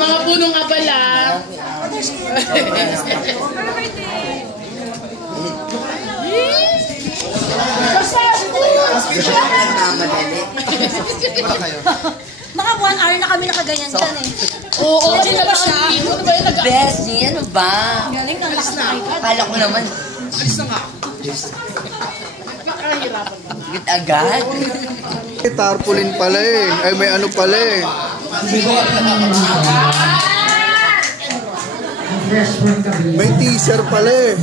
Mga punong abala. Mga 1 hour na kami nakaganyan dyan eh. Oo, ano ba siya? Best niya, ano ba? Galing ng lakas na iPad. Akala ko naman. Alis na nga. Napakahirapan ba? Agad. Tarpaulin pala eh. Ay, may ano pala eh. May teaser pala eh.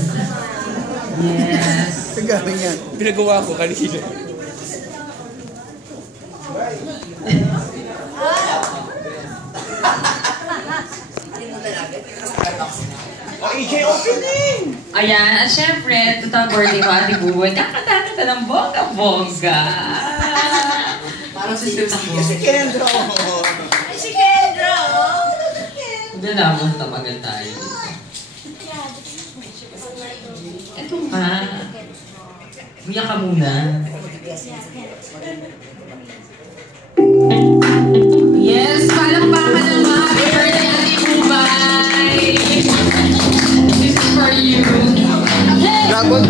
Yes. Galing yan. Pinagawa ko kanina. Ayan, at syempre, tutang birthday mo, Ate Buboy, kakataka ka ng bongga-bongga. Parang si Kendra. Si Kendra, oh. Hindi naman tamagal tayo dito. Ito pa. Kuya ka muna. Yes, palakpakan naman. Happy birthday, Ate Buboy. This is for you. Dragon.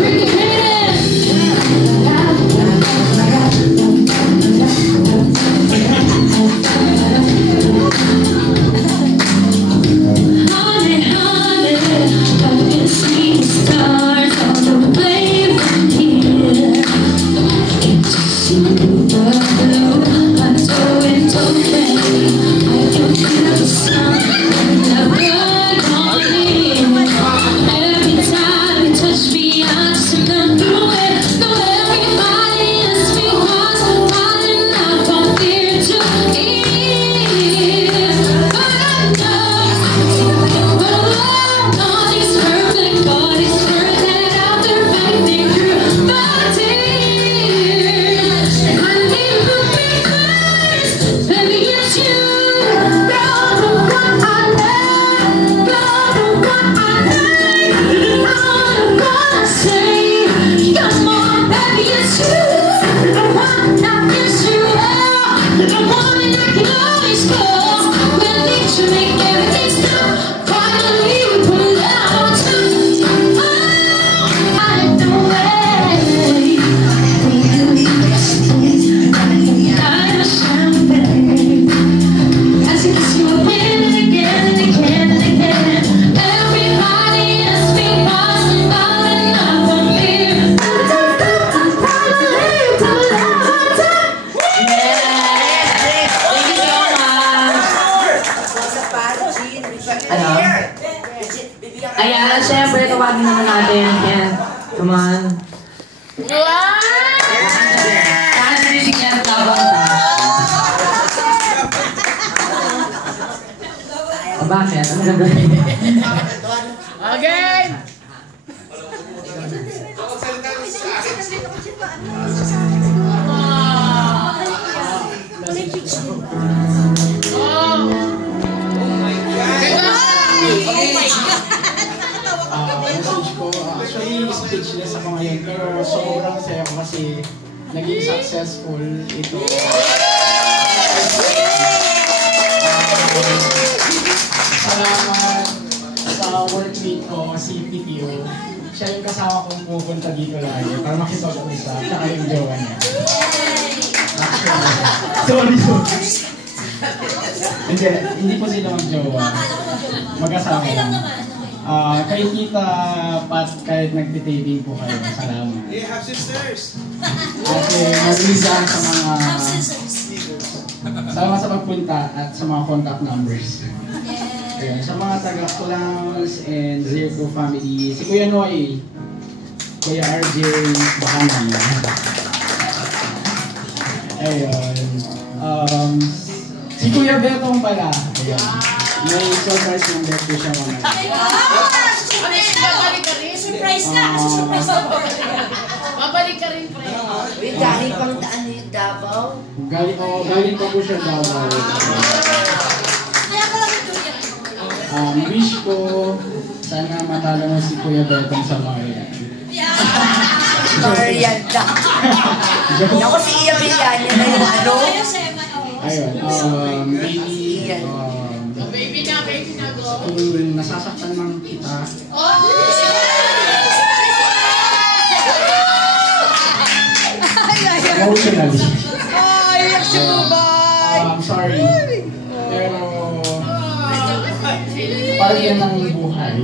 Ayan, syempre, tawagin naman natin. Ayan, come on. Wow! Sana narinig niya ang tabang ta. Bakit? Ano gagawin? Again! Message ko, actually speechless ako ngayon pero sobrang saya ko kasi naging successful ito. Salamat sa workmate ko, si PTO. Siya yung kasama kong pupunta dito lagi para makipag-usap, tsaka yung jowa niya. Sorry. Hindi po sila mag-jowa. Mag-asama lang. Kay Tita Pat, kahit nagtitaping po kayo, salamat. They have sisters. Kasi nag-resign sa mga... Salamat sa pagpunta at sa mga contact numbers. Ayun, sa mga taga-Clowns and Zirco family, si Kuya Noy, Kuya RJ, baka naman. Ayun. Si Kuya Betong pala. Ayun. May surprise ng birthday siya mamaya. Babalik ka rin. Surprise na! Surprise na! Babalik ka rin, pre. Wait, galing pang daan yung Davao? Galing pa po siya Davao. Kaya ko lang ito yan. Wish ko, sana matalo mo si Kuya Betong sa Marian. Marian ka. Ako si Iya Villania na yung ano? Ayun, Baby na go. kung nasasaktan man kita, emotionally. I'm sorry. Pero, parang yan ang buhay.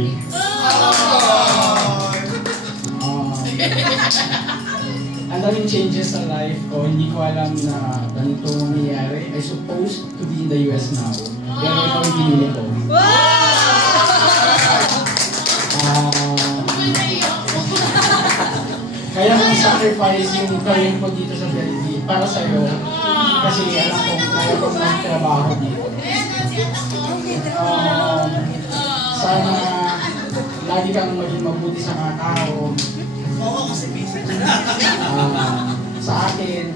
Ang daming changes sa life ko, hindi ko alam na ganito mangyayari. I supposed to be in the US now. Pero ito ang pinili ko. Kaya kong sacrifice yung career ko dito sa Philippines para sa'yo. Kasi alam ko, kaya kong magtrabaho dito. Sana lagi kang maging mabuti sa mga tao. Sa akin.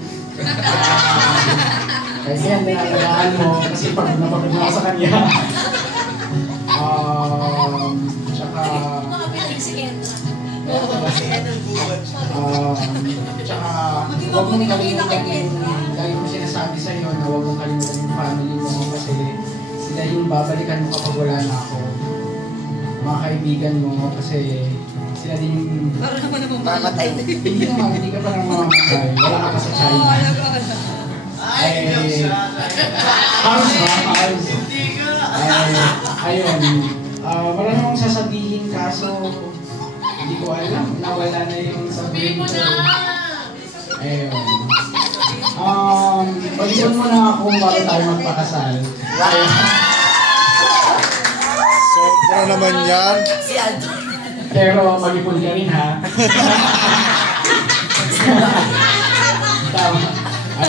Kasi yan, nilalagaan mo kasi pag napagod na sa kanya. Tsaka... tsaka huwag mong kalimutan yung lagi mo sinasabi sa'yo na huwag mong kalimutan yung family mo kasi sila yung babalikan mo kapag wala na ako. Mga kaibigan mo kasi sila din yung... Mamatay. Hindi naman, hindi ka pa nang mamamatay. Wala ka pa sa China. House ba? House. Ayun. Marami akong sasabihin kaso hindi ko alam. Nawala na yung sabihin ko. Ayun. Pag-iwan mo na kung bakit tayo magpakasal. Sobra naman yan. Pero mag-ipon ka rin ha. Tama. I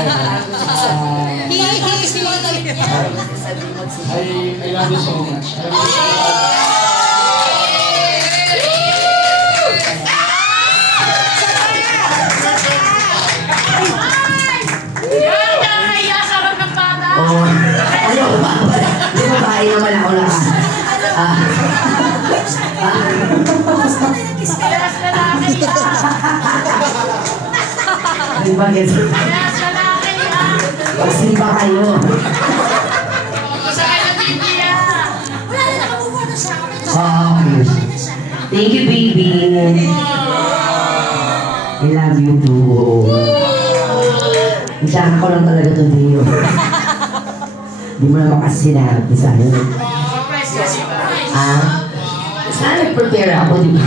love you so much. Yung babae naman ako lang. Di ba gets? Pagsimba kayo. Wala na nakamove on na siya. Thank you, baby. I love you too. Isang ko lang talaga ito Dio. Di mo naman kasi sinabi sa akin. Sana nag-prepare ako, di ba?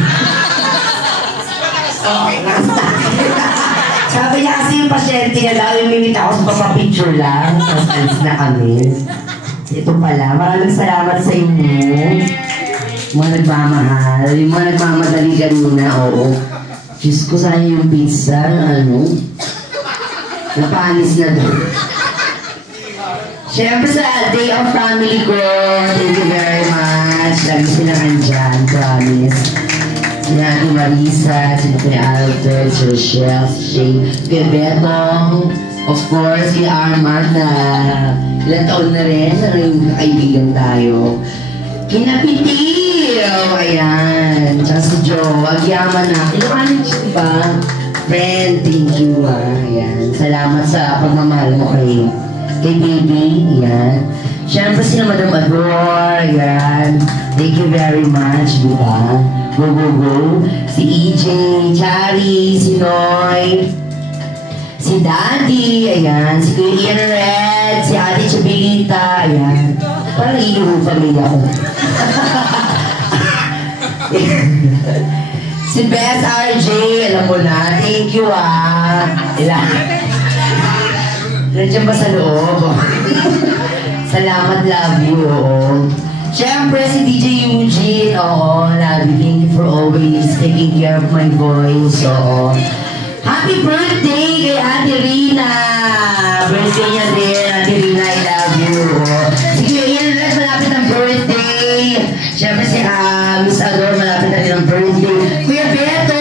Sabi niya kasi yung pasyente na daw, imimit ako sa papapicture lang. Tapos alis na kami. Ito pala, maraming salamat sa inyo. Mga nagmamahal, yung mga nagmamadali kanina, oo. Diyos ko, saan yung pizza, ano? Napanis na doon. Siyempre sa Day of Family ko, thank you very much. Lagi silang andyan, promise. Si Ate Marisa, si Ate Alfred, si Rochelle, si Shay, Kuya Betong, Of course, si Armand na ilang taon na rin na kaibigan tayo. Kinapitil! Ayan. Tsaka si Joe, agyaman na. Ilukanin siya ba? Friend, thank you Ayan. Salamat sa pagmamahal mo kay baby. Ayan. Siyempre sila Madam Ador. Ayan. Thank you very much, diba? Go, go, go. Si EJ, Chari, si Noy, si Daddy, ayan. Si Kuya Ian Red, si Ate Chabilita, ayan. Parang iluho pamilya ko. Si Beth RJ, alam mo na. Thank you Ilan? Nandiyan ba sa loob? Salamat, love you. Siyempre, si DJ Eugene, love you. Thank you for always taking care of my voice. Happy birthday kay Ate Rina! Birthday niya din, Ate Rina, I love you. Sige, Ian Red, malapit ang birthday. Siyempre si Miss Ador, malapit na din ang birthday. Kuya Beto,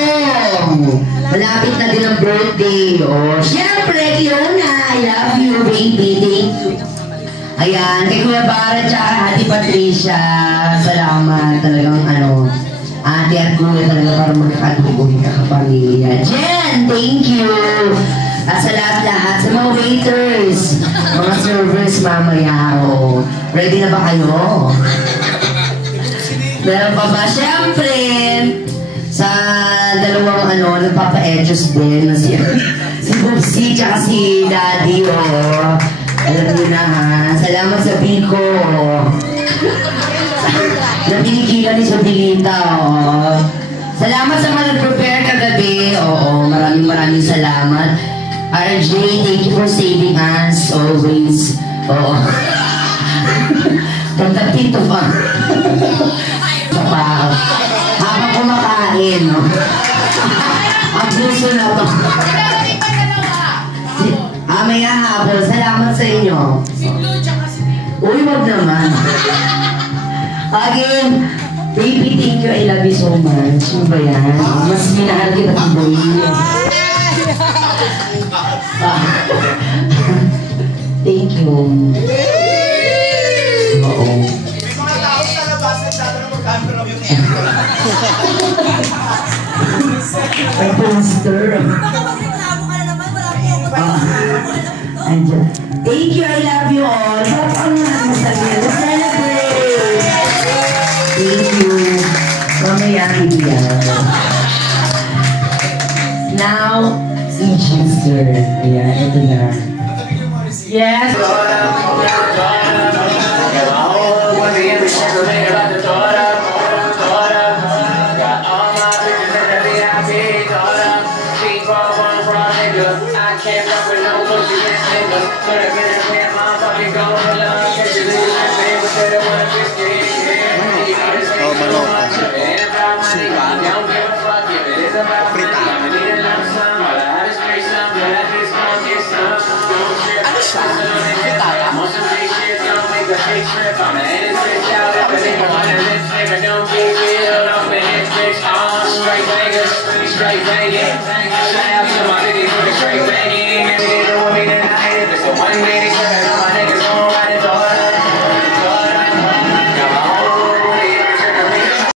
malapit na din ang birthday. Siyempre, Kiona, I love you, baby. Thank you. Ayan, kay Kuya Bara, tsaka Ate Patricia, salamat. Talagang Ate at Kuya talaga para magkakatubog kakapamilya. Jen, thank you! At sa lahat-lahat, sa mga waiters, mga servers mamaya, ready na ba kayo? Meron pa ba? Siyempre, sa dalawang nagpapa-edges din, si Bubsy, tsaka si Daddy, alam niyo na salamat sa Biko. Na pinigilan ni Sotilita, Salamat sa mga nag-prepare kagabi, maraming salamat. RJ, thank you for saving us, always. Pagkatito pa. Habang kumakain, ang puso na to. Maya hapon, salamat sa inyo. Si Blue, tsaka si Nico. Uy, wag naman. Again, baby, thank you. I love you so much. Ano ba yan? Mas minahal kita sa boy. Thank you. Oo. May mga tao sa labas na sabi na magkano raw yung extra. May poster. Nakapagreklamo ka na naman, wala Andyan. Thank you, I love you all. Ba't ang masabi? Let's celebrate! Thank you. Mamaya yan. Now, si Chester. Ayan, ito na. Yes!